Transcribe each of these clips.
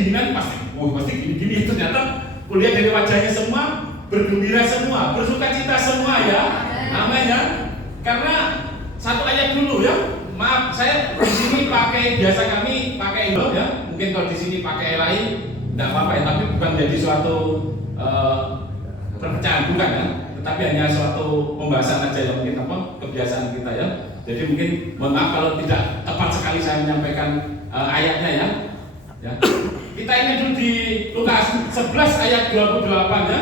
kedinginan pasti gini-gini. Ternyata kulihat dari wajahnya semua bergembira semua, bersukacita semua ya. Amin ya. Karena satu ayat dulu ya. Maaf, saya di sini biasa kami pakai Indo ya. Mungkin kalau di sini pakai lain tidak apa-apa ya, tapi bukan menjadi suatu perpecahan, bukan ya. Tetapi hanya suatu pembahasan aja ya, mungkin kebiasaan kita ya. Jadi mungkin mohon maaf kalau tidak tepat sekali saya menyampaikan ayatnya ya. Kita ini dulu di Lukas 11 ayat 28 ya.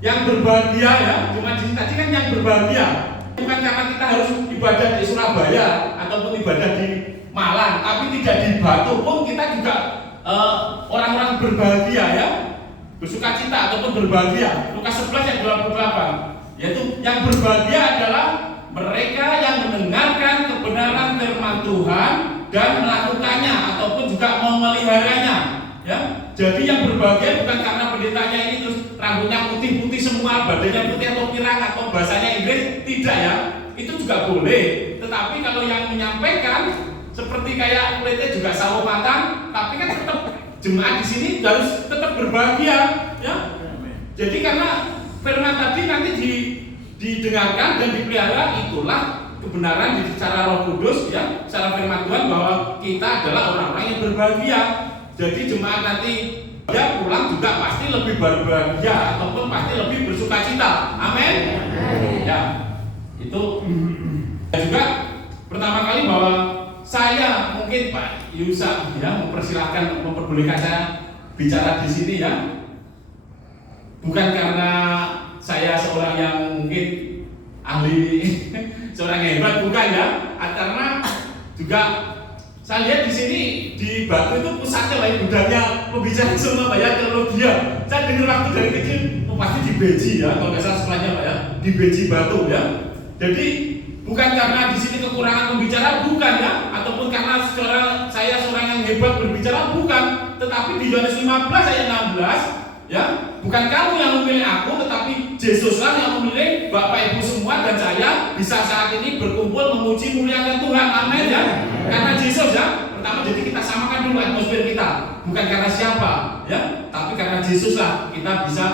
Yang berbahagia ya, cuma di tadi kan yang berbahagia. Bukan karena kita harus ibadah di Surabaya ataupun ibadah di Malang, tapi tidak di Batu pun kita juga orang-orang berbahagia ya, bersukacita ataupun berbahagia. Lukas 11 ayat 28, yaitu yang berbahagia adalah mereka yang mendengarkan kebenaran firman Tuhan dan melakukannya ataupun juga memeliharanya. Ya, jadi yang berbahagia bukan karena pendetanya ini terus rambutnya putih-putih semua, badannya putih atau pirang atau bahasanya Inggris, tidak ya. Itu juga boleh. Tetapi kalau yang menyampaikan seperti kayak kulitnya juga sawo matang, tapi kan tetap jemaat di sini harus tetap berbahagia, ya. Jadi karena firman tadi nanti didengarkan dan dipelihara, itulah kebenaran secara Roh Kudus ya, secara firman Tuhan bahwa kita adalah orang-orang yang berbahagia. Jadi jemaat nanti dia pulang juga pasti lebih berbahagia ataupun pasti lebih bersukacita. Amin. Ya, itu juga pertama kali bahwa saya mungkin Pak Yusa ya memperbolehkan saya bicara di sini ya. Bukan karena saya seorang yang mungkin ahli seorang yang hebat, bukan ya. Karena juga saya lihat di sini di Batu itu pusatnya lah, gudangnya pembicaraan semua Pak ya, teologi ya. Saya dengar waktu dari kecil, pasti di Beji ya, kalau nggak salah sekolahnya Pak ya, di Beji Batu ya. Jadi bukan karena di sini kekurangan pembicara, bukan ya, ataupun karena saya seorang yang hebat berbicara, bukan. Tetapi di Yohanes 15 ayat 16 ya, bukan kamu yang memilih aku, tetapi Yesuslah yang memilih Bapak Ibu semua dan saya bisa saat ini berkumpul memuji muliakan Tuhan. Amin ya. Karena Yesus ya. Pertama jadi kita samakan dulu atmosfer kita, bukan karena siapa ya, tapi karena Yesuslah kita bisa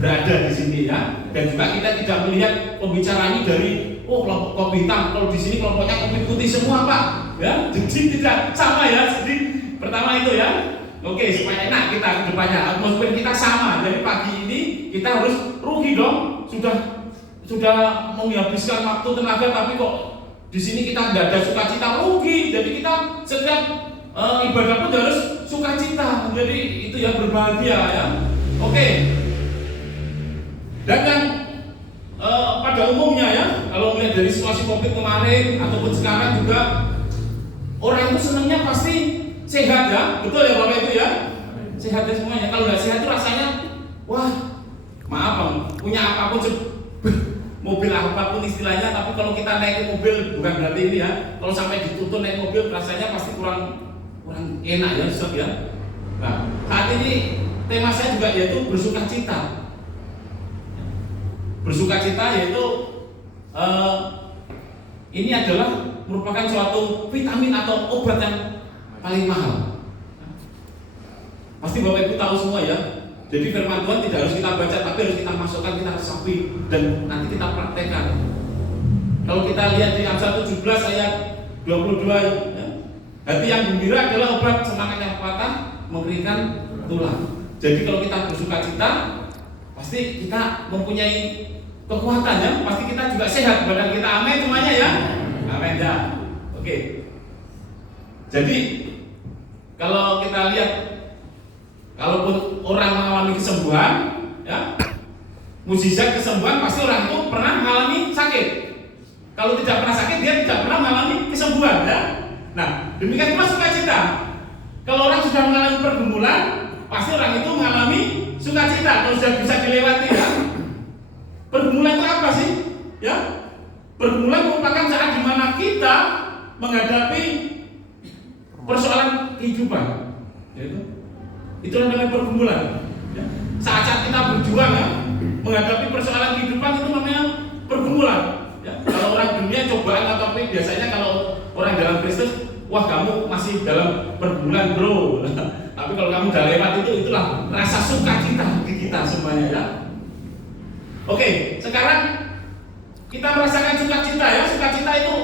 berada di sini ya. Dan juga kita tidak melihat pembicara ini dari kelompok kopi hitam, kalau di sini kelompoknya kopi putih semua Pak ya. Jadi tidak sama ya. Jadi pertama itu ya. Oke, supaya enak kita ke depannya, atmosfer kita sama. Jadi pagi ini kita harus rugi dong. Sudah menghabiskan waktu tenaga, tapi kok di sini kita tidak ada sukacita, rugi. Jadi kita setiap ibadah pun harus sukacita. Jadi itu ya, berbahagia ya. Oke. Dan yang pada umumnya ya, kalau melihat dari situasi COVID kemarin ataupun sekarang juga, orang itu senangnya pasti sehat ya, betul ya Bapak Ibu ya, sehat ya semuanya. Kalau nggak sehat itu rasanya, wah maaf Bang, punya apapun, mobil apapun istilahnya, tapi kalau kita naik mobil bukan berarti ini ya, kalau sampai dituntun naik mobil rasanya pasti kurang enak ya, Ustaz ya. Nah saat ini tema saya juga yaitu bersukacita. Bersukacita yaitu ini adalah merupakan suatu vitamin atau obat yang paling mahal. Pasti Bapak Ibu tahu semua ya. Jadi firman Tuhan tidak harus kita baca, tapi harus kita masukkan, kita resapi dan nanti kita praktekkan. Kalau kita lihat di Amsal 17 ayat 22 ya, hati yang gembira adalah obat, semangat yang patah mengeringkan tulang. Jadi kalau kita bersukacita, pasti kita mempunyai kekuatan ya, pasti kita juga sehat badan kita. Amin semuanya ya. Amin ya. Oke. Jadi kalau kita lihat, kalaupun orang mengalami kesembuhan, ya, mukjizat kesembuhan pasti orang itu pernah mengalami sakit. Kalau tidak pernah sakit, dia tidak pernah mengalami kesembuhan, ya. Nah, demikian pula sukacita. Kalau orang sudah mengalami pergumulan, pasti orang itu mengalami sukacita. Kalau sudah bisa dilewati, ya. Pergumulan itu apa sih? Ya, pergumulan merupakan saat dimana kita menghadapi persoalan kehidupan, yaitu itu namanya pergumulan. Ya. Saat kita berjuang ya, menghadapi persoalan kehidupan itu namanya pergumulan. Ya. Kalau orang dunia cobaan atau apa, biasanya kalau orang dalam Kristus, wah kamu masih dalam pergumulan bro. Tapi kalau kamu udah lewat itulah rasa sukacita di kita semuanya ya. Oke, sekarang kita merasakan sukacita ya. Sukacita itu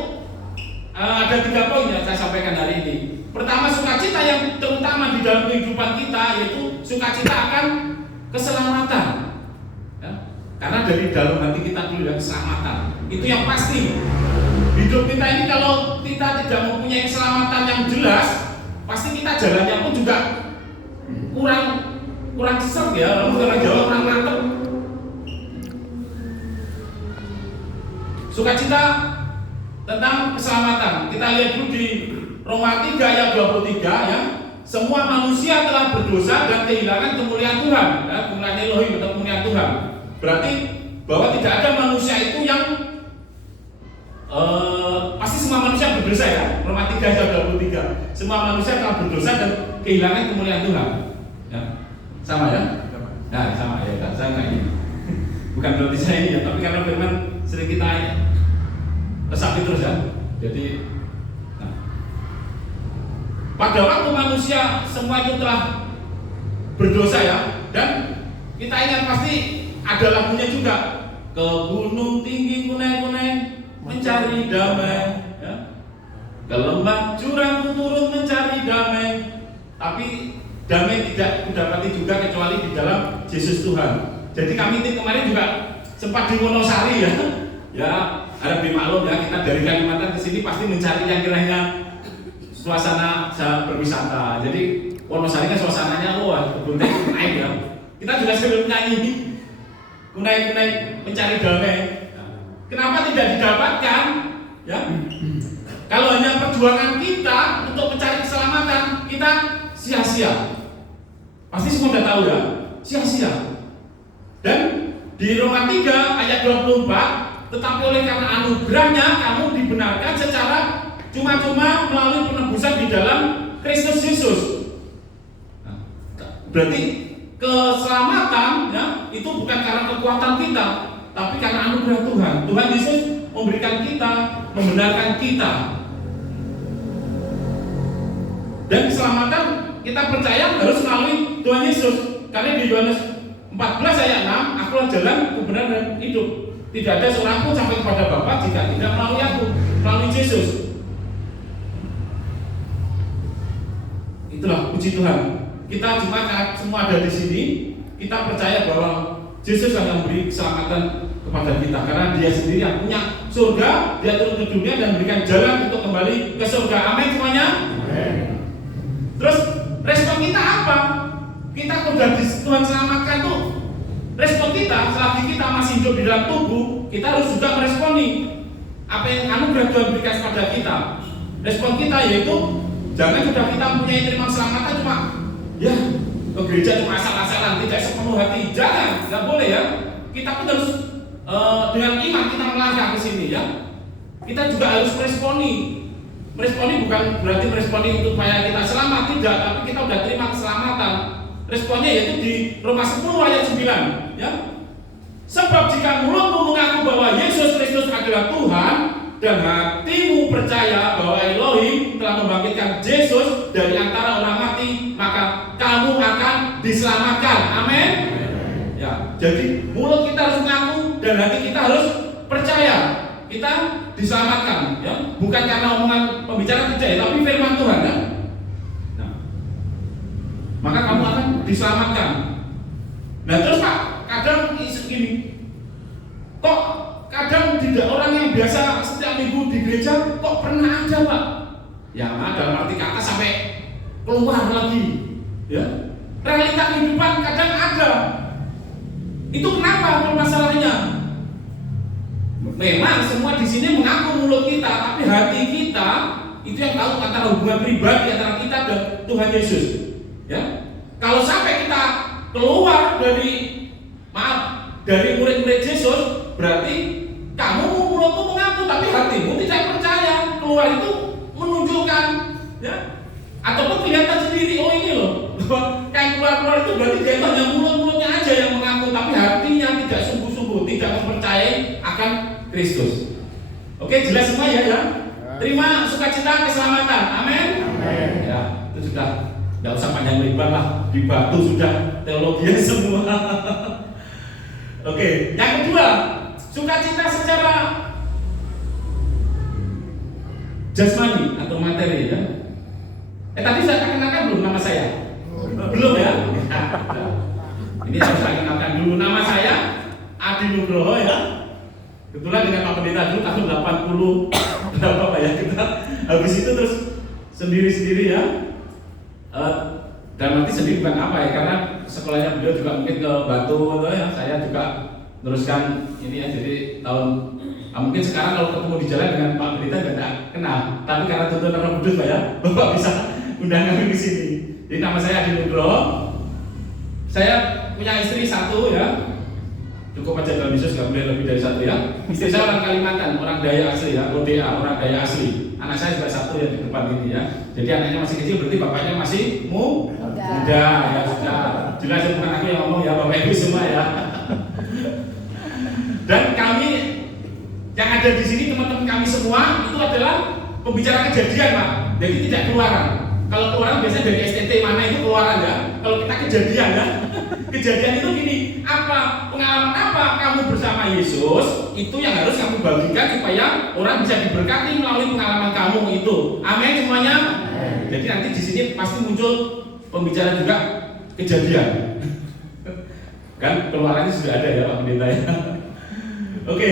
ada 3 poin yang saya sampaikan hari ini. Pertama, sukacita yang terutama di dalam kehidupan kita yaitu sukacita akan keselamatan. Ya. Karena dari dalam hati kita dulu ada keselamatan. Itu yang pasti. Hidup kita ini kalau kita tidak mempunyai keselamatan yang jelas, pasti kita jalannya pun juga kurang serg ya, orang Jawa kurang mantep. Sukacita tentang keselamatan. Kita lihat dulu di Roma 3 ayat 23 ya. Semua manusia telah berdosa dan kehilangan kemuliaan Tuhan, ya, kemuliaan Elohim atau kemuliaan Tuhan. Berarti bahwa tidak ada manusia itu yang pasti semua manusia berdosa ya. Roma 3 ayat 23. Semua manusia telah berdosa dan kehilangan kemuliaan Tuhan. Ya. Sama ya? Nah, sama ya. Saya nggak ini. Bukan berarti saya ini ya, tapi karena firman sering kita resapi terus ya. Jadi pada waktu manusia semua itu telah berdosa ya, dan kita ingat pasti ada lagunya juga, ke gunung tinggi kuning-kuning mencari damai ya. Ke lembah jurang turun mencari damai, tapi damai tidak didapati juga kecuali di dalam Yesus Tuhan. Jadi kami tim kemarin juga sempat di Wonosari ya. Ya, harap dimaklum ya, kita dari Kalimantan ke sini pasti mencari yang kiranya suasana berwisata. Jadi Wonosari kan suasananya kebun teh naik ya. Kita juga sering nyanyi kunai-kunai mencari damai. Kenapa tidak didapatkan? Ya. Kalau hanya perjuangan kita untuk mencari keselamatan, kita sia-sia. Pasti semua sudah tahu ya, sia-sia. Dan di Roma 3 ayat 24, tetapi oleh karena anugerahnya kamu dibenarkan secara cuma-cuma melalui penebusan di dalam Kristus Yesus. Nah, berarti keselamatan ya, itu bukan karena kekuatan kita, tapi karena anugerah Tuhan. Tuhan Yesus memberikan kita, membenarkan kita. Dan keselamatan kita percaya harus melalui Tuhan Yesus. Karena di Yohanes 14 ayat 6, akulah jalan, kebenaran dan hidup. Tidak ada seorang pun sampai kepada Bapa jika tidak melalui aku, melalui Yesus. Itulah puji Tuhan. Kita cuma semua ada di sini, kita percaya bahwa Yesus akan memberi keselamatan kepada kita karena Dia sendiri yang punya surga. Dia turun ke dunia dan memberikan jalan untuk kembali ke surga. Amin semuanya. Amin. Terus respon kita apa? Kita sudah Tuhan selamatkan tuh. Respon kita selagi kita masih hidup di dalam tubuh, kita harus juga meresponi apa yang anugerah Tuhan berikan kepada kita. Respon kita yaitu jangan sudah kita mempunyai terima keselamatan cuma ya ke gereja cuma asal-asalan, tidak sepenuh hati. Jangan, nggak boleh ya. Kita pun harus dengan iman kita melangkah ke sini ya. Kita juga harus meresponi. Meresponi bukan berarti meresponi untuk supaya kita selamat, tidak, tapi kita sudah terima keselamatan. Responnya yaitu di Roma 10 ayat 9 ya. Sebab jika mulutmu mengaku bahwa Yesus Kristus adalah Tuhan dan hatimu percaya bahwa Elohim telah membangkitkan Yesus dari antara orang mati, maka kamu akan diselamatkan. Amin. Ya, jadi mulut kita harus mengaku dan hati kita harus percaya kita diselamatkan ya. Bukan karena omongan pembicara tidak ya, tapi firman Tuhan ya. Nah, maka kamu akan diselamatkan. Nah terus Pak, kadang isu gini, kok kadang tidak orang yang biasa setiap minggu di gereja kok pernah ada Pak? Ya dalam arti kata sampai keluar lagi ya. Realita kehidupan kadang ada. Itu kenapa masalahnya? Memang semua di sini mengaku mulut kita, tapi hati kita itu yang tahu antara hubungan pribadi antara kita dan Tuhan Yesus. Ya, kalau sampai kita keluar dari murid-murid Yesus, berarti kamu mulutmu mengaku tapi hatimu tidak percaya. Keluar itu menunjukkan, ya, ataupun kelihatan sendiri. Oh ini loh, kayak keluar itu berarti dia hanya mulutnya aja yang mengaku, tapi hatinya tidak sungguh-sungguh, tidak mempercayai akan Kristus. Oke, jelas semua ya? Terima sukacita keselamatan. Amin. Ya, itu sudah Nggak usah panjang lebar lah, di batu sudah teologinya semua. Oke, yang kedua, sukacita secara jasmani atau materi ya. Tadi saya kenalkan belum nama saya? Belum ya? Ini harus saya kenalkan dulu, nama saya Adi Nugroho ya. Kebetulan dengan Pak Pendeta dulu tahun 80 berapa Pak ya, kita habis itu terus sendiri-sendiri ya. Dan nanti sendiri bukan apa ya, karena sekolahnya beliau juga mungkin ke Batu atau ya, saya juga teruskan ini ya. Jadi mungkin sekarang kalau ketemu di jalan dengan Pak Pendeta tidak kenal, tapi karena tuntunan Roh Kudus Pak ya, Bapak bisa undang kami di sini. Jadi nama saya Adi Nugroho. Saya punya istri satu ya. Cukup aja dalam Yesus, gak boleh lebih dari satu ya. Istri saya orang Kalimantan, orang Dayak asli ya, ODA, orang Dayak asli. Anak saya juga satu yang di depan ini ya. Jadi anaknya masih kecil, berarti bapaknya masih muda ya sudah. Jelas bukan aku yang ngomong ya, bapak ibu semua ya. Dan kami yang ada di sini, teman-teman kami semua itu adalah pembicara kejadian Pak. Jadi tidak keluaran. Kalau keluaran biasanya dari STT mana itu keluaran ya. Kalau kita kejadian ya. Kejadian itu gini, pengalaman apa kamu bersama Yesus itu yang harus kamu bagikan supaya orang bisa diberkati melalui pengalaman kamu itu. Amin semuanya. Jadi nanti di sini pasti muncul pembicara juga kejadian. Kan keluarannya sudah ada ya Pak Pendeta ya. Oke.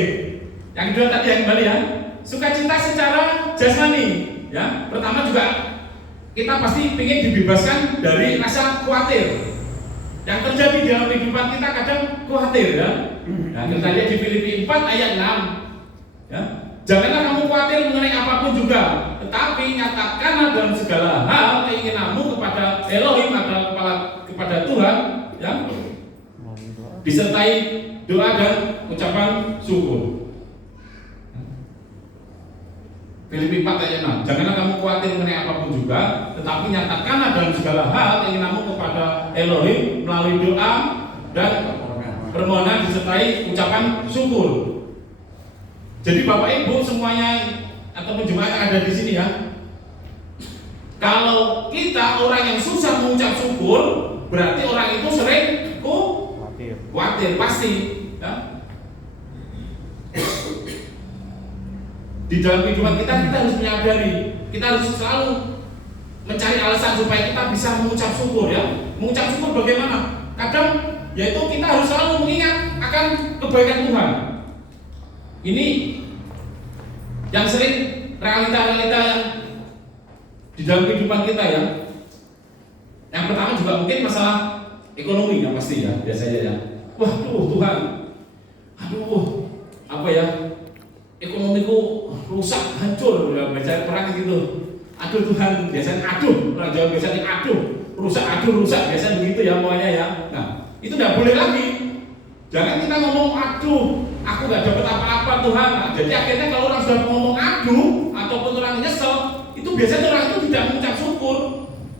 Yang kedua tadi yang kembali ya, sukacita secara jasmani ya. Pertama juga kita pasti ingin dibebaskan dari rasa khawatir. Yang terjadi di dalam kehidupan kita kadang khawatir ya. Nah, kita lihat di Filipi 4 ayat 6 ya. Janganlah kamu khawatir mengenai apapun juga, tetapi nyatakanlah dalam segala hal keinginanmu kepada Elohim atau kepada Tuhan ya. Disertai doa dan ucapan syukur. Filipi 4 ayat 6. Janganlah kamu khawatir mengenai apapun juga, tetapi nyatakanlah dalam segala hal keinginanmu kepada Elohim melalui doa dan permohonan disertai ucapan syukur. Jadi Bapak Ibu semuanya ataupun jemaat yang ada di sini ya, kalau kita orang yang susah mengucap syukur, berarti orang itu sering khawatir pasti ya. Di dalam kehidupan kita harus menyadari, kita harus selalu mencari alasan supaya kita bisa mengucap syukur ya. Mengucap syukur bagaimana? Kadang yaitu kita harus selalu mengingat akan kebaikan Tuhan. Ini yang sering realita-realita yang di dalam kehidupan kita ya. Yang pertama juga mungkin masalah ekonomi ya pasti ya, biasanya ya. Waduh Tuhan, aduh apa ya, ekonomiku rusak, hancur, ya baca perang gitu. Aduh Tuhan, biasanya aduh, orang Jawa biasanya aduh, rusak, biasanya begitu ya semuanya ya. Nah, itu tidak boleh lagi. Jangan kita ngomong aduh, aku nggak dapat apa-apa Tuhan. Nah, jadi akhirnya kalau orang sudah ngomong aduh ataupun orang nyesel, itu biasanya orang itu tidak mengucap syukur.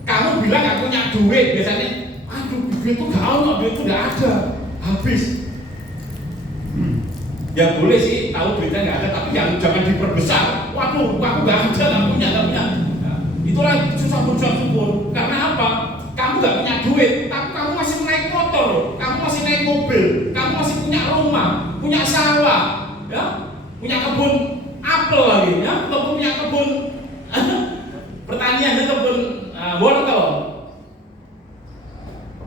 Kamu bilang aku punya duit, biasanya aduh duit itu gak ada, duit itu nggak ada, habis. Ya boleh sih, tahu duitnya nggak ada, tapi jangan diperbesar. Waduh, aku nggak punya. Nah, itulah susah berusaha syukur. Karena apa? Kamu nggak punya duit, tapi kamu masih naik motor, kamu masih naik mobil, kamu masih punya rumah, punya sawah, ya, punya kebun apel lagi, ya, ataupun punya kebun pertanian, kebun wortel.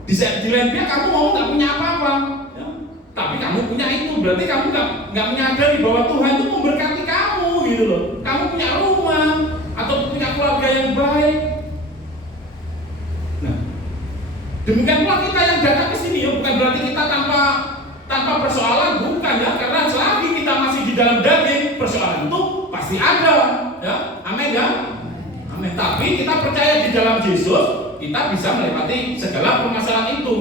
Di lain pihak kamu ngomong nggak punya apa-apa. Tapi kamu punya itu, berarti kamu nggak menyadari bahwa Tuhan itu memberkati kamu gitu loh. Kamu punya rumah atau punya keluarga yang baik. Nah, demikian pula kita yang datang ke sini ya, bukan berarti kita tanpa persoalan, bukan ya. Karena selagi kita masih di dalam daging, persoalan itu pasti ada, ya. Amin ya. Amin. Tapi kita percaya di dalam Yesus, kita bisa melewati segala permasalahan itu.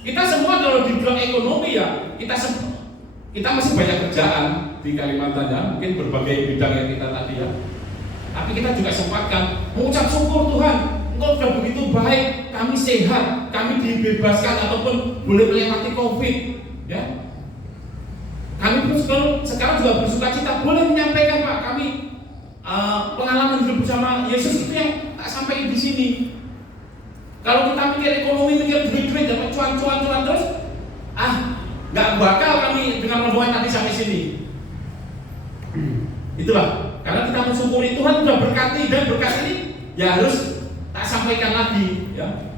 Kita semua kalau di bidang ekonomi ya, kita masih banyak kerjaan di Kalimantan ya, mungkin berbagai bidang yang kita tadi ya. Tapi kita juga sempatkan mengucap syukur Tuhan, Engkau sudah begitu baik, kami sehat, kami dibebaskan ataupun boleh melewati COVID ya. Kami pun sekarang juga bersukacita boleh menyampaikan Pak, kami pengalaman hidup bersama Yesus itu yang tak sampai di sini. Kalau kita mikir ekonomi, mikir duit-duit, dapat cuan-cuan terus, nggak bakal kami dengan rombongan tadi sampai sini. Itulah, karena kita mensyukuri Tuhan sudah berkati, dan berkat ini ya harus tak sampaikan lagi, ya.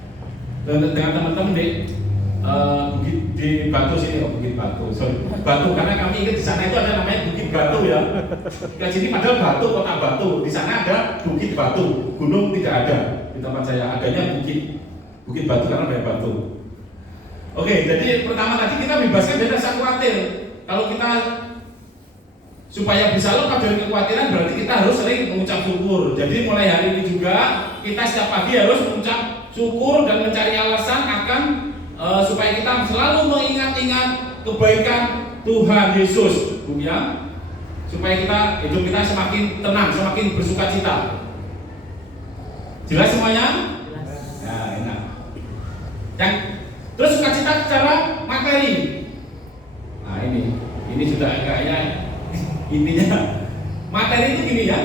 Dan dengan teman-teman Bukit di Batu sini, Bukit Batu, Batu, karena kami ingat di sana itu ada namanya Bukit Batu, ya. Ke sini padahal Batu, kota Batu, di sana ada Bukit Batu, gunung tidak ada. Di tempat saya adanya Bukit Batu karena banyak batu. Oke, jadi pertama tadi kita bebaskan dari rasa khawatir. Kalau kita supaya bisa lepas dari kekhawatiran, berarti kita harus sering mengucap syukur. Jadi mulai hari ini juga kita setiap pagi harus mengucap syukur dan mencari alasan akan supaya kita selalu mengingat-ingat kebaikan Tuhan Yesus, ya. Supaya hidup kita semakin tenang, semakin bersukacita. Jelas semuanya? Nah, enak. Yang terus sukacita secara materi. Nah, ini sudah kayaknya intinya. Materi itu gini, ya.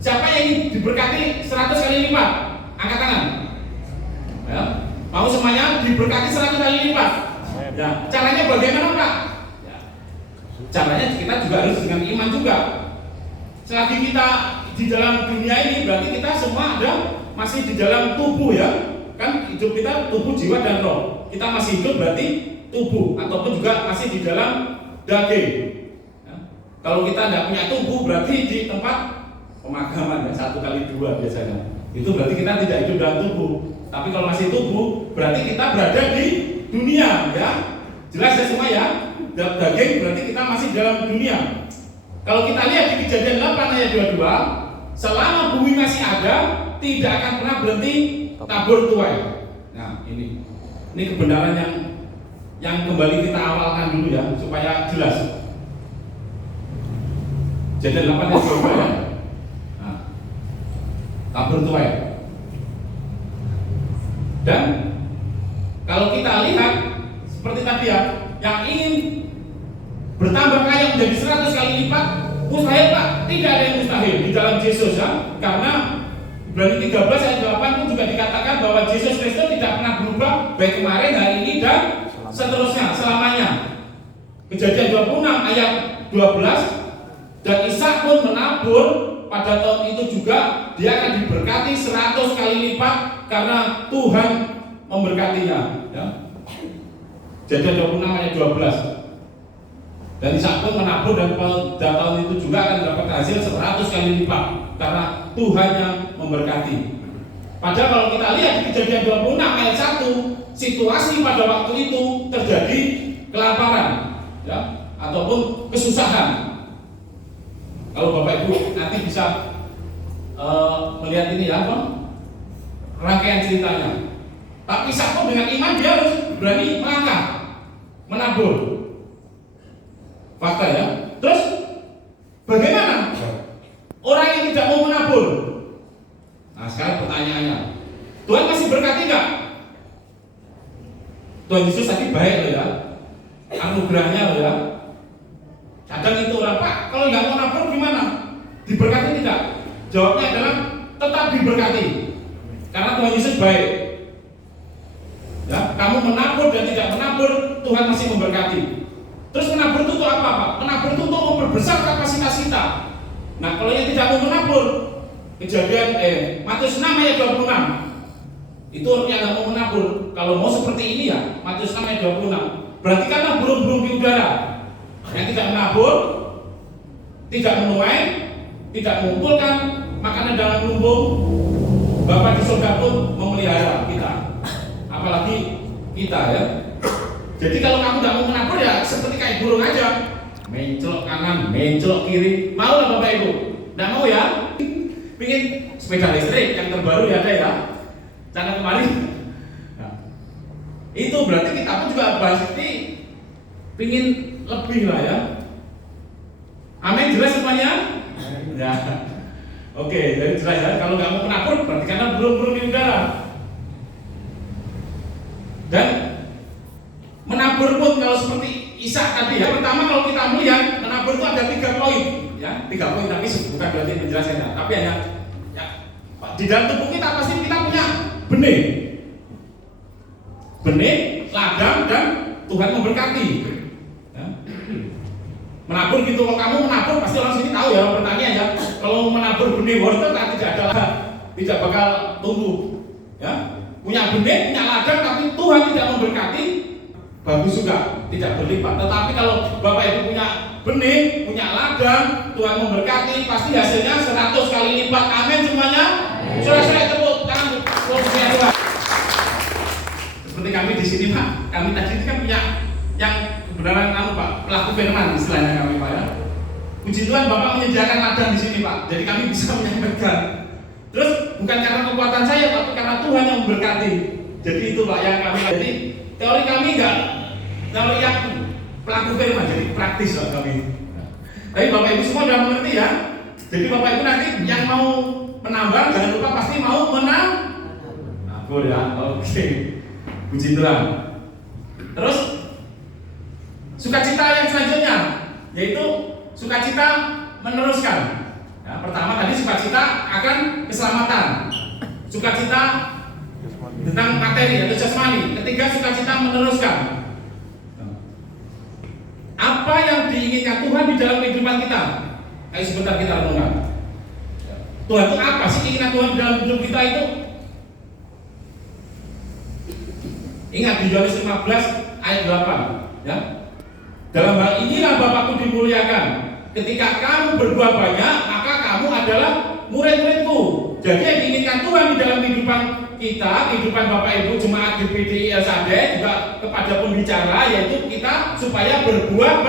Siapa yang ingin diberkati 100 kali lipat? Angkat tangan. Ya. Mau semuanya diberkati 100 kali lipat. Ya. Caranya bagaimana, Pak? Ya. Caranya kita juga harus dengan iman juga. Selagi kita di dalam dunia ini, berarti kita semua masih di dalam tubuh, ya. Kan hidup kita tubuh, jiwa, dan roh. Kita masih hidup berarti tubuh, ataupun juga masih di dalam daging. Ya. Kalau kita tidak punya tubuh, berarti di tempat pemakaman, ya, 1x2 biasanya. Itu berarti kita tidak hidup dalam tubuh. Tapi kalau masih tubuh, berarti kita berada di dunia, ya. Jelas ya semua, ya. Dalam daging berarti kita masih dalam dunia. Kalau kita lihat di Kejadian 8 ayat 22, selama bumi masih ada, tidak akan pernah berhenti tabur tuai. Nah, ini kebenaran yang kembali kita awalkan dulu, ya, supaya jelas. Kejadian 8 ayat 22, ya. Nah, tabur tuai. Dan kalau kita lihat seperti tadi, ya, yang ingin bertambah kaya menjadi 100 kali lipat, mustahil, Pak. Tidak ada yang mustahil di dalam Yesus, ya. Karena Ibrani 13 ayat 8 pun juga dikatakan bahwa Yesus Kristus tidak pernah berubah, baik kemarin, hari ini, dan seterusnya, selamanya. Kejadian 26 ayat 12, dan Ishak pun menabur pada tahun itu juga, dia akan diberkati 100 kali lipat karena Tuhan memberkatinya, ya. Kejadian 26 ayat 12. Dan Ishak pun menabur, dan pada tahun itu juga akan dapat hasil 100 kali lipat karena Tuhan yang memberkati. Padahal kalau kita lihat di Kejadian 26 ayat 1, situasi pada waktu itu terjadi kelaparan, ya, ataupun kesusahan. Kalau Bapak Ibu nanti bisa melihat ini, ya, rangkaian ceritanya. Tapi Ishak pun dengan iman dia harus berani melangkah, menabur. Fakta, ya. Terus bagaimana orang yang tidak mau menabur? Nah, sekarang pertanyaannya, Tuhan masih berkati nggak? Tuhan Yesus tadi baik loh, ya, anugerahnya loh, ya. Kadang itu orang, Pak, kalau nggak mau nabur gimana? Diberkati tidak? Jawabnya adalah tetap diberkati, karena Tuhan Yesus baik. Ya, kamu menabur dan tidak menabur, Tuhan masih memberkati. Terus menabur itu untuk apa, Pak? Menabur itu untuk memperbesar kapasitas kita. Nah, kalau yang tidak mau menabur, Kejadian Matius 6 ayat 26, itu yang nggak mau menabur. Kalau mau seperti ini, ya, Matius 6 ayat 26, berarti karena burung-burung di udara yang tidak menabur, tidak menuai, tidak mengumpulkan makanan dalam lumbung, Bapa di surga pun memelihara kita, apalagi kita, ya. Jadi kalau kamu tidak mau menabur, ya seperti kayak burung aja, mencelok kanan, mencelok kiri. Mau lah Bapak Ibu? Tidak mau, ya? Pingin sepeda listrik yang terbaru, ya, ada, ya. Karena kemarin, nah, itu berarti kita pun juga pasti pingin lebih lah, ya. Amin, jelas semuanya? Ya. Oke, jadi jelas, ya. Kalau nggak mau menabur, berarti karena burung-burung di udara. Dan menabur pun kalau seperti Ishak tadi, ya, pertama kalau kita melihat menabur itu ada 3 poin, ya, 3 poin, tapi bukan berarti menjelaskannya, tapi hanya, ya, di dalam tubuh kita pasti kita punya benih, benih, ladang, dan Tuhan memberkati. Ya. Menabur gitu, kalau kamu menabur pasti orang sini tahu ya, orang bertanya ya. Kalau menabur benih wortel kan tidak bakal tumbuh. Ya. Punya benih, punya ladang, tapi Tuhan tidak memberkati, bagus juga, tidak berlipat. Tetapi kalau Bapak Ibu punya benih, punya ladang, Tuhan memberkati, pasti hasilnya 100 kali lipat. Amin semuanya. Saudara-saudara, tepuk tangan untuk Tuhan. Seperti kami di sini Pak, kami tadi kan punya yang kebenaran Pak, pelaku firman istilahnya kami Pak ya. Puji Tuhan Bapak menyediakan ladang di sini Pak, jadi kami bisa menyampaikan. Terus bukan karena kekuatan saya, tapi karena Tuhan yang memberkati. Jadi itu Pak yang kami. Jadi teori kami enggak kalau yang pelaku firman, jadi praktis Pak kami. Tapi Bapak Ibu semua sudah mengerti ya. Jadi Bapak Ibu nanti yang mau menambah jangan lupa pasti mau menabur ya. Oke. Puji Tuhan. Terus sukacita yang selanjutnya yaitu sukacita meneruskan. Ya, pertama tadi sukacita akan keselamatan, sukacita tentang materi atau jasmani. Ketiga sukacita meneruskan. Apa yang diinginkan Tuhan di dalam kehidupan kita? Ayo sebentar kita renungkan. Tuhan itu apa sih keinginan Tuhan di dalam hidup kita itu? Ingat di Yohanes 15 ayat 8 ya. Dalam hal inilah Bapakku dimuliakan. Ketika kamu berbuah banyak, maka kamu adalah murid-muridku. Jadi yang diinginkan Tuhan di dalam kehidupan kita, kehidupan Bapak Ibu Jemaat GPDI LSAD juga kepada pembicara, yaitu kita supaya berbuah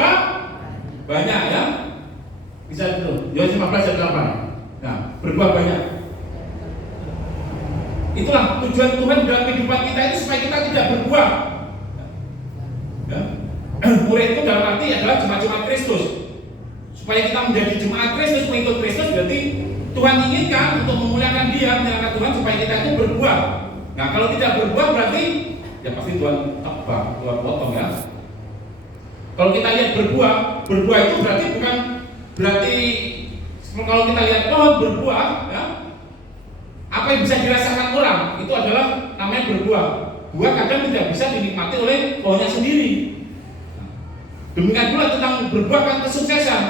banyak ya. Bisa dulu, Yohanes 15 ayat 8. Nah, berbuah banyak. Itulah tujuan Tuhan dalam kehidupan kita itu supaya kita tidak berbuah. Ya. Murid itu dalam arti adalah jemaat-jemaat Kristus. Supaya kita menjadi jemaat Kristus, mengikut Kristus, berarti Tuhan inginkan untuk memuliakan Dia, menyerahkan Tuhan supaya kita itu berbuah. Nah, kalau tidak berbuah berarti ya pasti Tuhan tebak, Tuhan potong ya. Kalau kita lihat berbuah itu berarti kalau kita lihat pohon berbuah, ya, apa yang bisa dirasakan orang itu adalah namanya berbuah. Buah kadang tidak bisa dinikmati oleh pohonnya sendiri. Demikian pula tentang berbuah kan kesuksesan.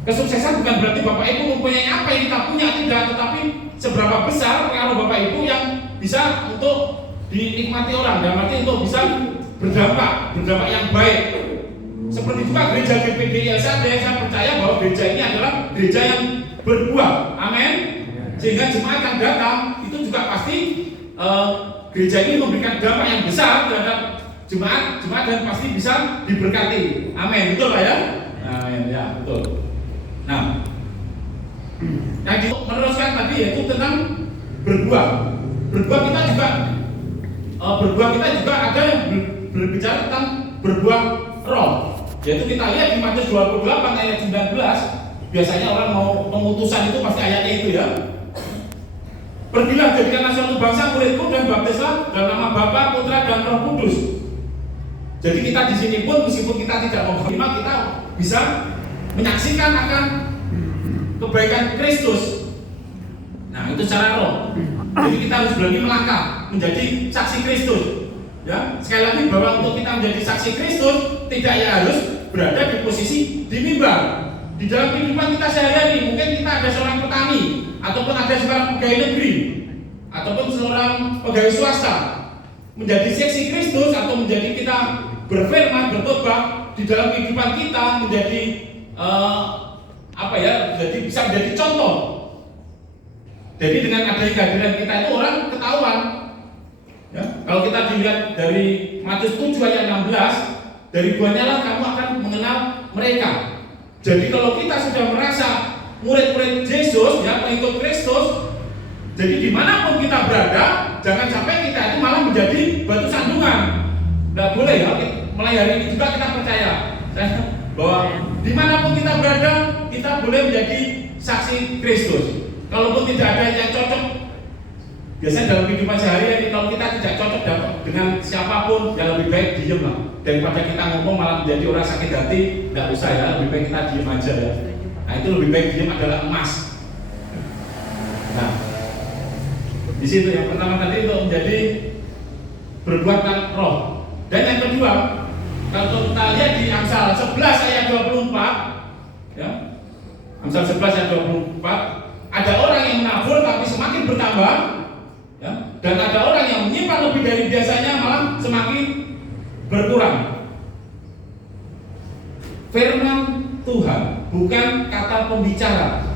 Kesuksesan bukan berarti Bapak Ibu mempunyai apa yang kita punya, tidak, tetapi seberapa besar pengaruh Bapak Ibu yang bisa untuk dinikmati orang, dan arti untuk bisa berdampak yang baik. Seperti juga gereja GPDI LSAD, saya percaya bahwa gereja ini adalah gereja yang berbuah, amin. Sehingga jemaat yang datang itu juga pasti gereja ini memberikan dampak yang besar terhadap jemaat dan pasti bisa diberkati, amin. Betul Pak ya? Amin ya, betul. Nah, yang meneruskan tadi yaitu tentang berbuah. Berbuah kita juga ada yang berbicara tentang berbuah roh. Yaitu kita lihat di Matius 28 ayat 19. Biasanya orang mau pengutusan itu pasti ayatnya itu ya. Pergilah jadikanlah suatu bangsa muridku dan baptislah dalam nama Bapa, Putra dan Roh Kudus. Jadi kita di sini pun meskipun kita tidak memahami, kita bisa menyaksikan akan kebaikan Kristus. Nah, itu secara roh. Jadi kita harus berani melangkah menjadi saksi Kristus. Ya, sekali lagi bahwa untuk kita menjadi saksi Kristus tidak ya harus berada di posisi di mimbar. Di dalam kehidupan kita sehari-hari, mungkin kita ada seorang petani, ataupun ada seorang pegawai negeri, ataupun seorang pegawai swasta. Menjadi saksi Kristus atau menjadi kita berfirman, bertobat di dalam kehidupan kita menjadi jadi bisa menjadi contoh. Jadi dengan adanya kehadiran kita itu orang ketahuan. Ya, kalau kita dilihat dari Matius 7 ayat 16, dari buahnya lah kamu akan mengenal mereka. Jadi kalau kita sudah merasa murid-murid Yesus, ya pengikut Kristus, jadi dimanapun kita berada, jangan sampai kita itu malah menjadi batu sandungan. Tidak boleh ya. Mulai hari ini juga kita percaya bahwa dimanapun kita berada, kita boleh menjadi saksi Kristus. Kalaupun tidak ada yang cocok, biasanya dalam kehidupan sehari-hari kalau kita tidak cocok dengan siapapun, ya lebih baik diem lah. Daripada kita ngomong malah menjadi orang sakit hati, tidak usah ya, lebih baik kita diem aja ya. Nah itu lebih baik diem adalah emas. Nah, di situ yang pertama tadi untuk menjadi berbuat roh. Dan yang kedua, kalau kita lihat di Amsal 11 ayat 24, ya, Amsal 11 ayat 24, ada orang yang menabur tapi semakin bertambah, ya, dan ada orang yang menyimpan lebih dari biasanya malah semakin berkurang. Firman Tuhan, bukan kata pembicara.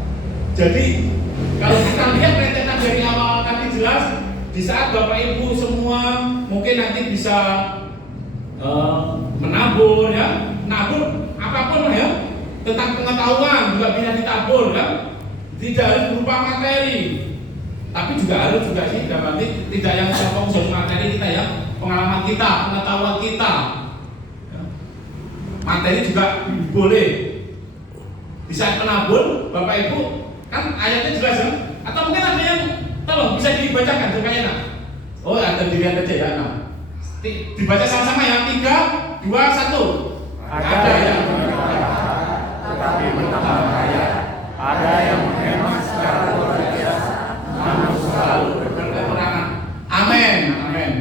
Jadi kalau kita lihat rentetan dari awal tadi jelas, di saat Bapak Ibu semua mungkin nanti bisa menabur, ya, menabur apapun ya, tentang pengetahuan juga bisa ditabur, ya. Tidak harus berupa materi, tapi juga harus juga sih, berarti tidak yang fokus materi kita, ya, pengalaman kita, pengetahuan kita, ya. Materi juga boleh. Di saat menabur, Bapak Ibu kan ayatnya jelas, ya. Atau mungkin ada yang tolong bisa dibacakan supaya oh, ada dilihat aja, ya. Dibaca sama-sama, ya. 3, 2, 1. Ada yang tetapi bertambah kaya, ada yang menghemat secara luar biasa, namun selalu berkekurangan. Amin, amin.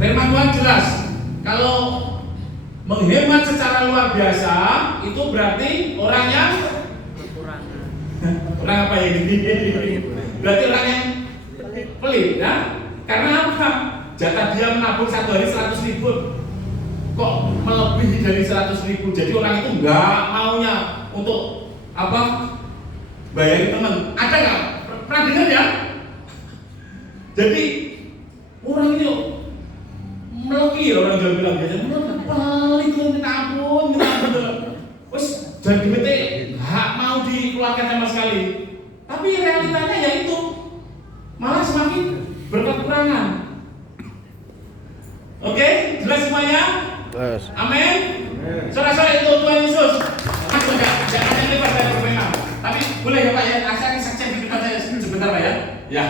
Firman Tuhan jelas, kalau menghemat secara luar biasa itu berarti orang yang orang apa ya ini? Berarti orang yang pelit, ya? Karena apa? Jatah dia menabung satu hari 100.000, kok melebihi dari 100.000. Jadi orang itu nggak maunya untuk apa? Bayarin teman. Ada nggak? Pernah dengar, ya? Jadi orang itu meleki, orang Jawa bilang biasanya pelit tuh, minta ampun, wes jadi bete nggak mau dikeluarkan sama sekali. Tapi realitanya ya itu malah semakin berkekurangan. Oke, jelas semuanya? Yes. Amin. Saudara-saudara itu Tuhan Yesus. Mas jangan yang lebar dari firman. Tapi boleh ya Pak ya, saya saksian di depan saya sebentar Pak ya. Ya,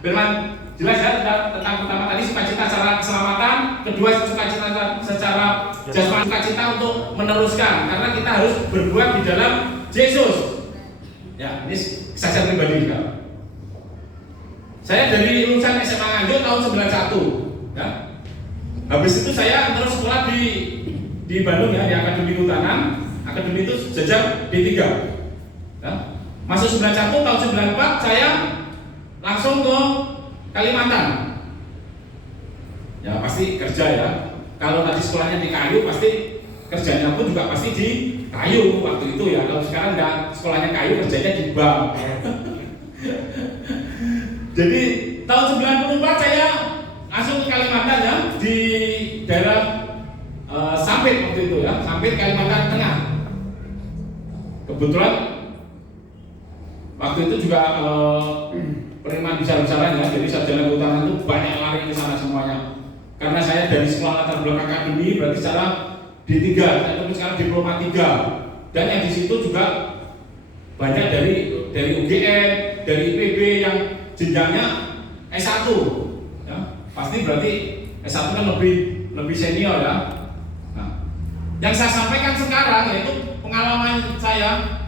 firman jelas ya tentang pertama tadi sukacita secara keselamatan, kedua sukacita secara jasmani, sukacita untuk meneruskan karena kita harus berbuat di dalam Yesus. Ya, ini kesaksian pribadi juga. Saya dari lulusan SMA Nganjuk tahun 91, ya. Habis itu saya terus sekolah di Bandung, ya, di Akademi Kehutanan. Akademi itu sejak D3. Ya. Masuk 91 tahun 94 saya langsung ke Kalimantan. Ya pasti kerja, ya. Kalau tadi sekolahnya di kayu, pasti kerjanya pun juga pasti di kayu waktu itu, ya. Kalau sekarang enggak sekolahnya kayu, kerjanya di bank. Jadi tahun 94 saya langsung ke Kalimantan, ya, di daerah Sampit waktu itu, ya, Sampit Kalimantan Tengah. Kebetulan waktu itu juga penerimaan besar-besaran, ya, jadi sarjana kehutanan itu banyak lari ke sana semuanya. Karena saya dari sekolah latar belakang akademi, berarti secara D3, tapi sekarang diploma 3. Dan yang di situ juga banyak dari UGM, dari IPB yang jenjangnya S1, ya. Pasti berarti S1 kan lebih senior, ya. Nah, yang saya sampaikan sekarang yaitu pengalaman saya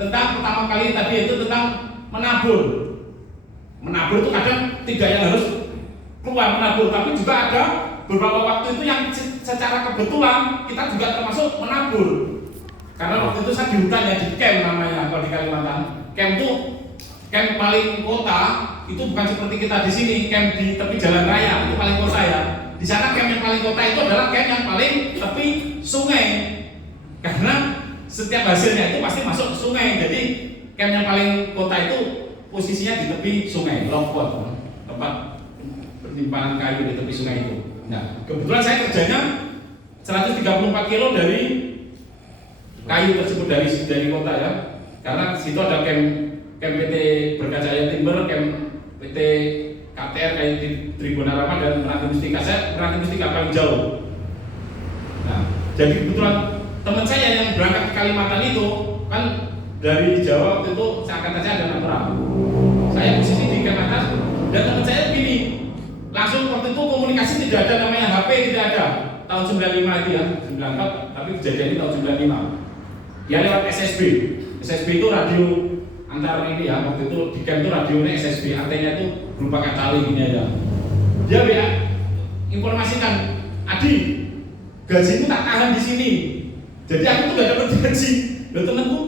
tentang pertama kali tadi, yaitu tentang menabur. Menabur itu kadang tidak yang harus keluar menabur, tapi juga ada beberapa waktu itu yang secara kebetulan kita juga termasuk menabur. Karena waktu itu saya di hutan, ya, di camp namanya kalau di Kalimantan. Camp itu camp paling kota, itu bukan seperti kita di sini camp di tepi jalan raya, itu paling kota, ya. Di sana camp yang paling kota itu adalah camp yang paling tepi sungai. Karena setiap hasilnya itu pasti masuk sungai. Jadi camp yang paling kota itu posisinya di tepi sungai, longpot, tempat penyimpanan kayu di tepi sungai itu. Nah, kebetulan saya kerjanya 134 kilo dari kayu tersebut dari kota, ya. Karena di situ ada camp PT Berkacaya Timber, camp PT KTR kayak di Tribunarama dan Meranti Mustika. Saya Meranti Mustika paling jauh. Nah, jadi kebetulan teman saya yang berangkat ke Kalimantan itu kan dari Jawa waktu itu seakan saja ada natural. Saya posisi di Kalimantan dan teman saya begini, langsung waktu itu komunikasi tidak ada, namanya HP tidak ada. Tahun 95 itu, ya, 94, tapi kejadian ini tahun 95. Dia lewat SSB. SSB itu radio antar ini, ya, waktu itu di camp itu radionya SSB, antenya itu berupa kacali gini aja. Dia WA informasikan, Adi, gajimu tak tahan di sini. Jadi aku tuh gak dapat gaji. Loh temanku,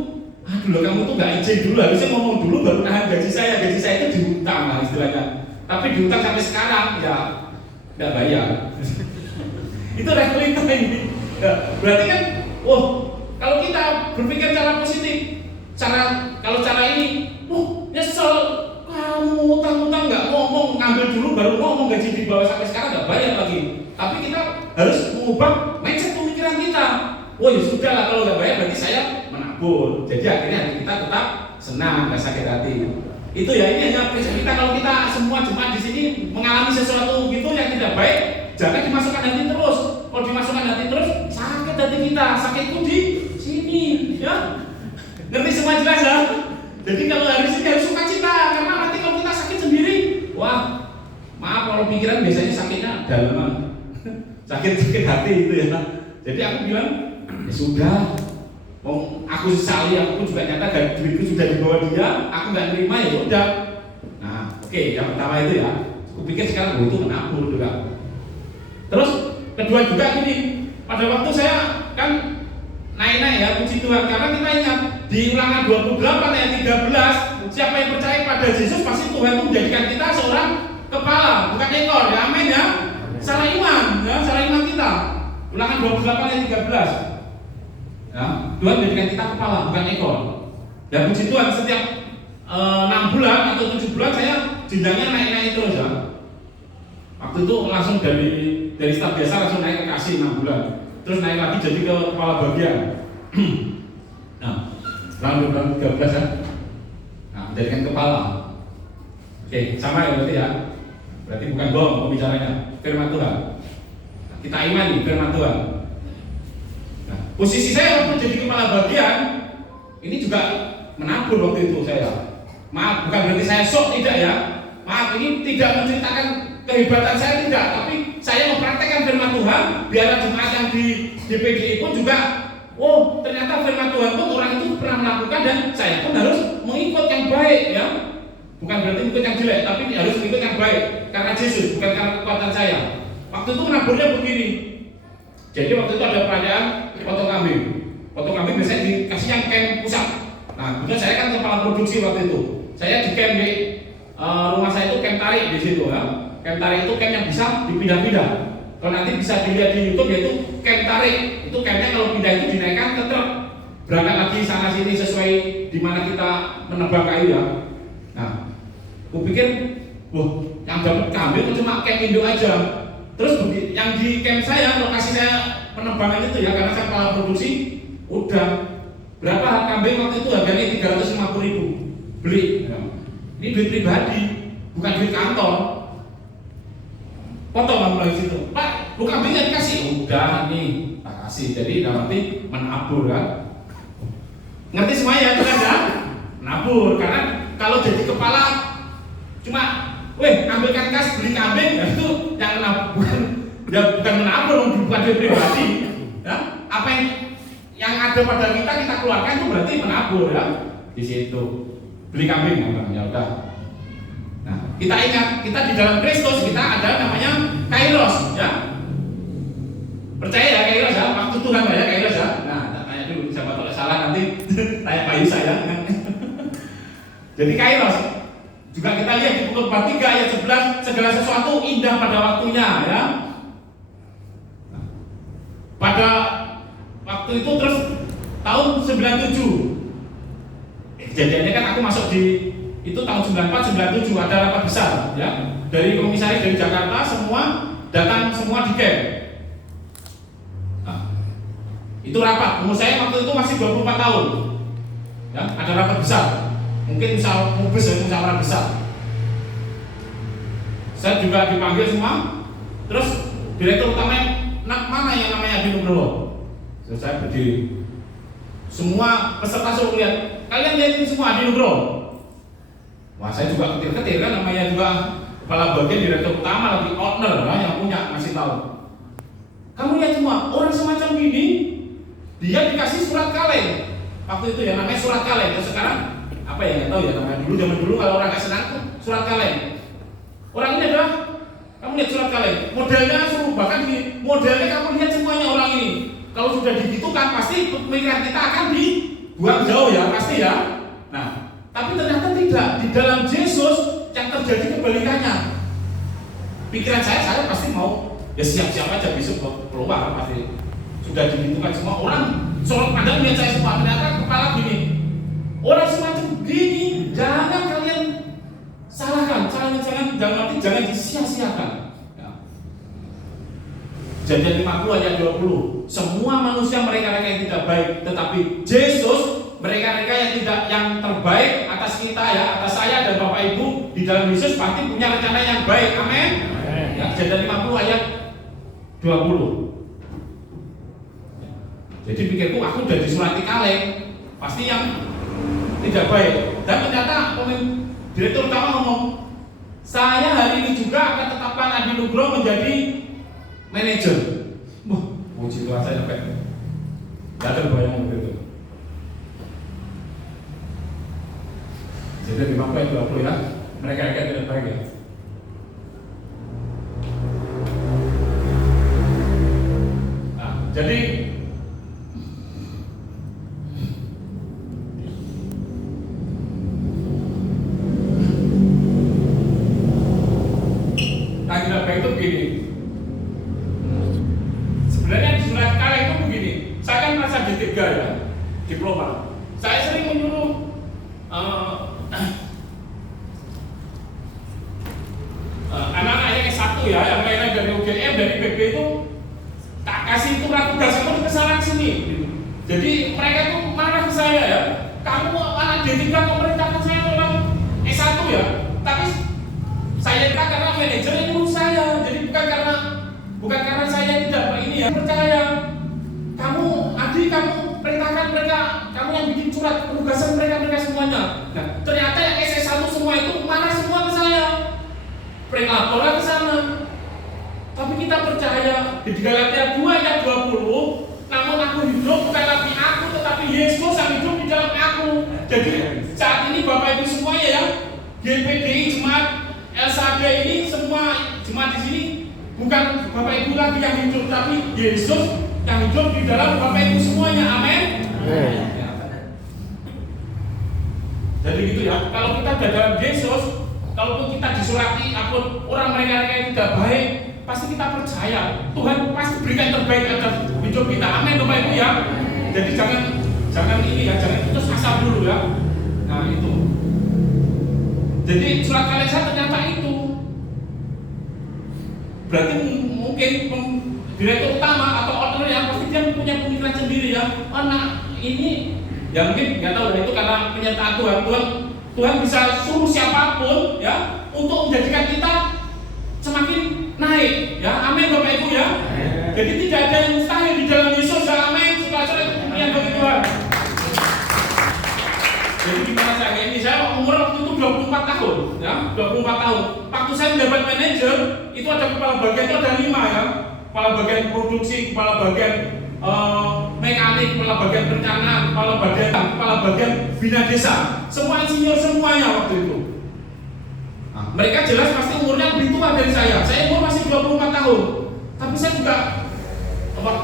aduh loh kamu tuh gak izin dulu, harusnya ngomong dulu baru tahan gaji saya. Gaji saya itu dihutang lah istilahnya. Tapi dihutang sampai sekarang ya nggak bayar. Itu realita ini. Ya, berarti kan, kalau kita berpikir cara positif, kalau cara ini, nyesel, kamu utang-utang nggak ngomong, ngambil dulu baru ngomong, gaji di bawah sampai sekarang nggak bayar lagi. Tapi kita harus mengubah mindset pemikiran kita. Ya sudah lah, kalau nggak bayar berarti saya menabur. Jadi akhirnya hati kita tetap senang, nggak sakit hati. Itu ya, ini hanya prinsip kita. Kalau kita semua jemaat di sini mengalami sesuatu gitu yang tidak baik, jangan dimasukkan hati terus. Kalau dimasukkan hati terus, sakit hati kita. Sakitku di sini, ya. Ngerti semua jelas ya? Jadi kalau hari ini harus sukacita, karena nanti kalau kita sakit sendiri, maaf kalau pikiran biasanya sakitnya dalaman, sakit hati itu ya. Jadi aku bilang, ya sudah, aku sesali, aku juga nyata duitku sudah dibawa dia, aku nggak terima ya udah. Nah, oke, yang pertama itu ya. Aku pikir sekarang itu menabur juga. Terus kedua juga gini, pada waktu saya kan naik-naik ya, puji Tuhan, karena kita ingat di Ulangan 28 ayat 13, siapa yang percaya pada Yesus pasti Tuhan itu menjadikan kita seorang kepala, bukan ekor. Ya amin ya. Salah iman, ya, salah iman kita. Ulangan 28 ayat 13. Ya, Tuhan menjadikan kita kepala, bukan ekor. Dan puji Tuhan, setiap 6 bulan atau 7 bulan saya jenjangnya naik-naik terus ya. Waktu itu langsung dari staf biasa langsung naik ke kasih 6 bulan. Terus naik lagi jadi ke kepala bagian. Nah, bulan 13 ya. Nah, menjadikan kepala. Oke, sama ya berarti ya. Berarti bukan bohong pembicaranya, firman Tuhan. Nah, kita imani firman Tuhan. Nah, posisi saya waktu jadi kepala bagian ini juga menabur waktu itu saya. Maaf, bukan berarti saya sok, tidak ya. Maaf, ini tidak menceritakan kehebatan saya, tidak, tapi saya mempraktekkan firman Tuhan biar jemaat yang di DPDI pun juga, ternyata firman Tuhan pun orang itu pernah melakukan dan saya pun harus mengikut yang baik ya. Bukan berarti ikut yang jelek, tapi harus ikut yang baik karena Yesus, bukan karena kekuatan saya. Waktu itu menaburnya begini. Jadi waktu itu ada perayaan potong kambing. Potong kambing biasanya dikasih yang camp pusat. Nah, kemudian saya kan kepala produksi waktu itu. Saya di camp di rumah saya itu camp tarik di situ ya. Camp tarik itu camp yang bisa dipindah-pindah. Kalau nanti bisa dilihat di YouTube yaitu camp tarik. Itu campnya kalau pindah itu dinaikkan ke truk. Berangkat lagi sana sini sesuai di mana kita menebang kayu ya. Nah, aku pikir, yang dapat kambing cuma camp induk aja. Terus yang di camp saya, lokasi saya penebangan itu ya, karena saya kepala produksi, udah berapa kambing waktu itu harganya 350.000 beli. Ini duit pribadi, bukan duit kantor. Potong lah mulai situ. Pak, lu kambingnya dikasih? Udah nih, tak kasih. Jadi nanti menabur kan. Ngerti semuanya itu kan ya? Menabur, karena kalau jadi kepala cuma ambilkan kas beli kambing, ya itu yang menabur, bukan menabur, bukan duit pribadi. Ya? Apa yang ada pada kita keluarkan itu berarti menabur ya. Di situ beli kambing ya udah. Nah, kita ingat, kita di dalam Kristus kita ada namanya kairos ya. Percaya ya kairos ya, waktu Tuhan banyak kairos ya. Nah, tanya dulu siapa tahu salah nanti tanya Pak Yusa ya. Jadi kairos juga kita lihat di Pengkhotbah 3 ayat 11, segala sesuatu indah pada waktunya ya. Nah, pada waktu itu terus tahun 97. Kejadiannya kan aku masuk di itu tahun 94 97 ada rapat besar ya. Dari komisaris dari Jakarta semua datang semua di camp. Nah, itu rapat. Umur saya waktu itu masih 24 tahun. Ya, ada rapat besar. Mungkin musyawarah besar. Saya juga dipanggil semua. Terus direktur utamanya mana yang namanya Adi Nugroho? Saya berdiri. Semua peserta suruh lihat. Kalian lihatin semua Adi Nugroho. Wah, saya juga ketir-ketir kan, namanya juga kepala bagian direktur utama lagi owner lah yang punya ngasih tahu. Kamu lihat semua orang semacam ini, dia dikasih surat kaleng. Waktu itu ya namanya surat kaleng. Terus sekarang apa ya nggak tahu ya namanya. Zaman dulu kalau orang nggak senang tuh surat kaleng. Orang ini adalah, kamu lihat surat Kaleng, modelnya seru, bahkan di modelnya kamu lihat semuanya orang ini. Kalau sudah digitukan pasti pemikiran kita akan dibuang jauh ya, pasti ya. Nah, tapi ternyata tidak. Di dalam Yesus yang terjadi kebalikannya. Pikiran saya pasti mau ya siap-siap aja besok keluar pasti. Sudah digitukan semua orang sorot pandang lihat saya semua, ternyata kepala gini. Orang semacam gini, jangan kalian salahkan, jangan disia-siakan. Ya. Kejadian 50 ayat 20. Semua manusia mereka-mereka yang tidak baik, tetapi Yesus mereka-mereka yang terbaik atas kita ya, atas saya dan Bapak Ibu di dalam Yesus pasti punya rencana yang baik. Amin. Ya, Kejadian 50 ayat 20. Jadi pikirku aku udah disurati Kaleng, pasti yang tidak baik. Dan ternyata direktur utama ngomong, saya hari ini juga akan tetapkan Adi Nugroho menjadi manajer. Wah, puji Tuhan saya sampai nggak terbayang begitu. Jadi 50 ayat 20 ya, mereka tidak baik ya. Nah, jadi tidak baik itu begini. Sebenarnya di surat Kaleng itu begini. Saya kan masa D3 ya, diploma. Saya sering menyuruh anak-anak yang S1 ya, yang lainnya dari UGM, dari PB itu tak kasih tugas kamu kesalahan sini. Jadi mereka tuh marah ke saya ya. Kamu anak D3 memerintahkan saya orang S1 ya. Tapi saya karena manajer yang urus saya, jadi bukan karena saya tidak ini ya percaya. Kamu perintahkan mereka, kamu yang bikin surat penugasan mereka semuanya. Nah, ternyata yang SS1 semua itu marah semua ke saya, laporan ke sana. Tapi kita percaya di Galatia 2 ayat 20, namun aku hidup bukan lagi aku, tetapi Yesus yang hidup di dalam aku. Jadi saat ini Bapak Ibu semuanya ya, GPDI Jemaat LSAD ini semua jemaat di sini bukan Bapak Ibu lagi yang hidup, tapi Yesus yang hidup di dalam Bapak Ibu semuanya. Amin. Jadi gitu ya. Kalau kita ada dalam Yesus, kalaupun kita disurati akun orang mereka yang tidak baik, pasti kita percaya Tuhan pasti berikan terbaik atas hidup kita. Amin Bapak Ibu ya. Jadi jangan ini ya, jangan putus asa dulu ya. Nah itu. Jadi surat Kaleng saya ternyata itu. Berarti mungkin direktur utama atau owner yang pasti dia punya pemikiran sendiri ya. Oh nah ini ya mungkin nggak tahu itu karena penyertaan Tuhan bisa suruh siapapun ya untuk menjadikan kita semakin naik ya. Amin Bapak Ibu ya. Jadi tidak ada yang mustahil di dalam Yesus ya. Amin. Saudara-saudara kemuliaan bagi Tuhan. Jadi gimana saya ini, saya umur waktu itu 24 tahun ya, 24 tahun. Waktu saya mendapat manajer, itu ada kepala bagian, itu ada 5 ya. Kepala bagian produksi, kepala bagian mekanik, kepala bagian perencanaan, kepala bagian bina desa. Semua insinyur semuanya waktu itu. Nah, mereka jelas pasti umurnya lebih tua dari saya. Saya umur masih 24 tahun. Tapi saya juga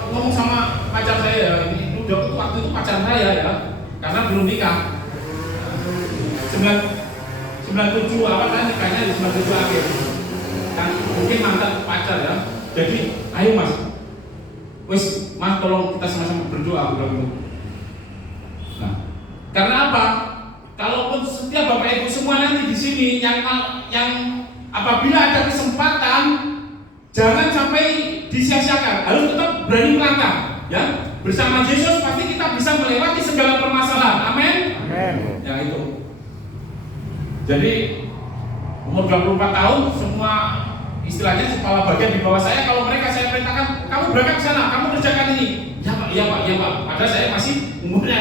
ngomong sama pacar saya ya, ini waktu itu pacar saya ya, karena belum nikah. 97 awal kan nikahnya di 97 akhir kan mungkin mantan pacar ya. Jadi ayo mas, wis mas tolong kita sama-sama berdoa gitu. Nah karena apa? Kalaupun setiap Bapak Ibu semua nanti di sini yang apabila ada kesempatan jangan sampai disia-siakan, harus tetap berani melangkah ya. Bersama Yesus pasti kita bisa melewati segala permasalahan. Amin. Amin. Ya itu. Jadi umur 24 tahun semua istilahnya kepala bagian di bawah saya, kalau mereka saya perintahkan kamu berangkat ke sana, kamu kerjakan ini. Ya Pak, iya Pak, iya Pak. Padahal saya masih umurnya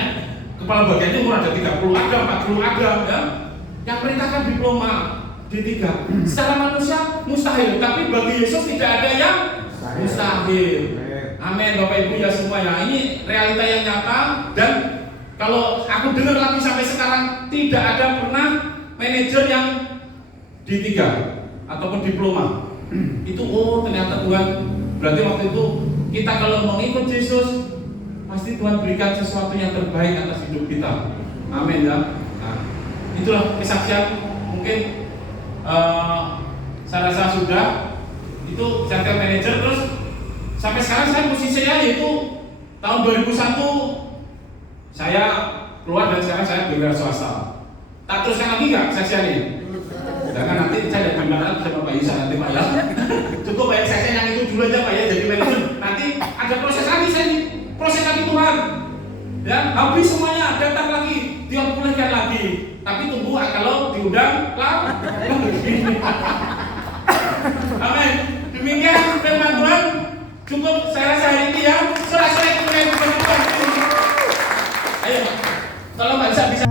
kepala bagiannya umur ada 30 ada, 40 ada ya. Yang perintahkan diploma D3. Secara manusia mustahil, tapi bagi Yesus tidak ada yang mustahil. Amin Bapak Ibu ya semua ya. Ini realita yang nyata dan kalau aku dengar lagi sampai sekarang tidak ada pernah manajer yang D3 ataupun diploma. Itu ternyata Tuhan berarti waktu itu kita kalau mengikut Yesus pasti Tuhan berikan sesuatu yang terbaik atas hidup kita. Amin ya. Nah, itulah kesaksian mungkin saya rasa sudah itu channel manager. Terus sampai sekarang saya posisinya yaitu tahun 2001 saya keluar dan sekarang saya bergerak swasta. Tak teruskan lagi nggak kesaksiannya? Jangan nanti saya ada gambaran sama Pak Yusa nanti Pak ya. Cukup Pak ya, saya yang itu dulu aja Pak ya, jadi manajer. Nanti ada proses lagi saya ini, proses lagi Tuhan. Ya, habis semuanya, datang lagi, Dia pulihkan lagi. Tapi tunggu kalau diundang lagi. Amin. Demikian firman Tuhan. Cukup saya rasa hari ini ya. Sorak-sorai kemuliaan Tuhan. Ayo, tolong Pak Yusa bisa.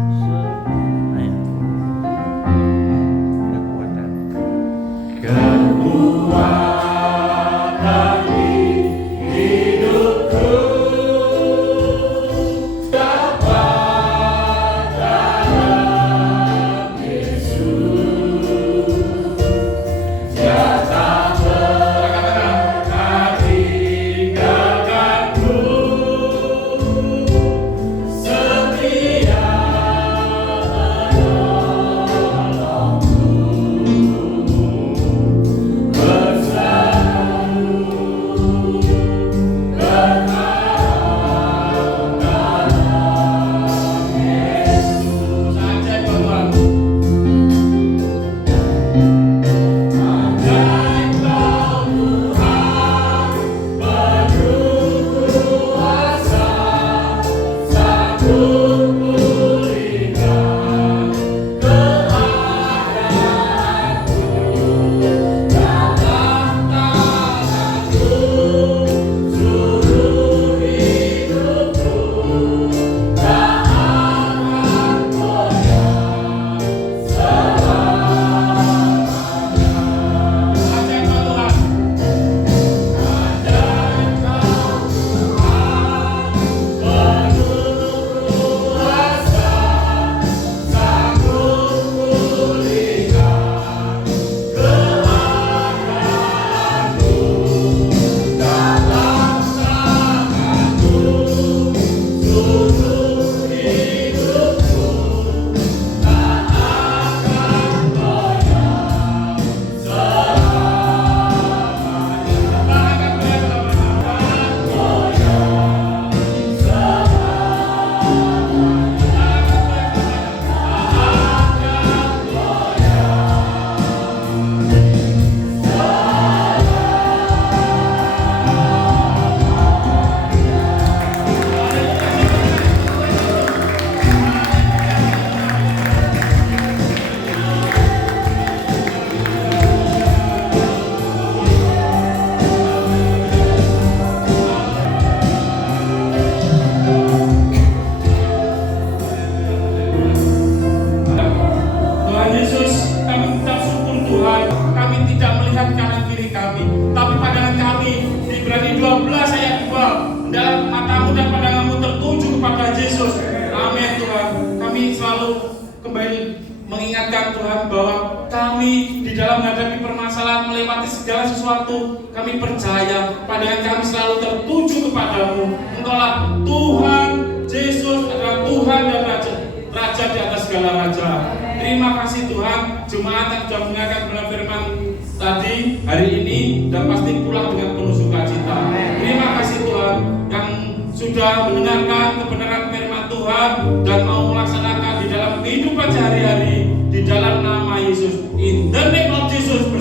mengingatkan Tuhan bahwa kami di dalam menghadapi permasalahan melewati segala sesuatu, kami percaya pandangan kami selalu tertuju kepadamu. Engkaulah Tuhan, Yesus adalah Tuhan dan Raja di atas segala raja. Terima kasih Tuhan, jemaat yang sudah mendengarkan firman tadi hari ini dan pasti pulang dengan penuh sukacita. Terima kasih Tuhan yang sudah mendengarkan kebenaran firman Tuhan dan mau melaksanakan di dalam kehidupan sehari-hari di dalam nama Yesus. In the name of Jesus.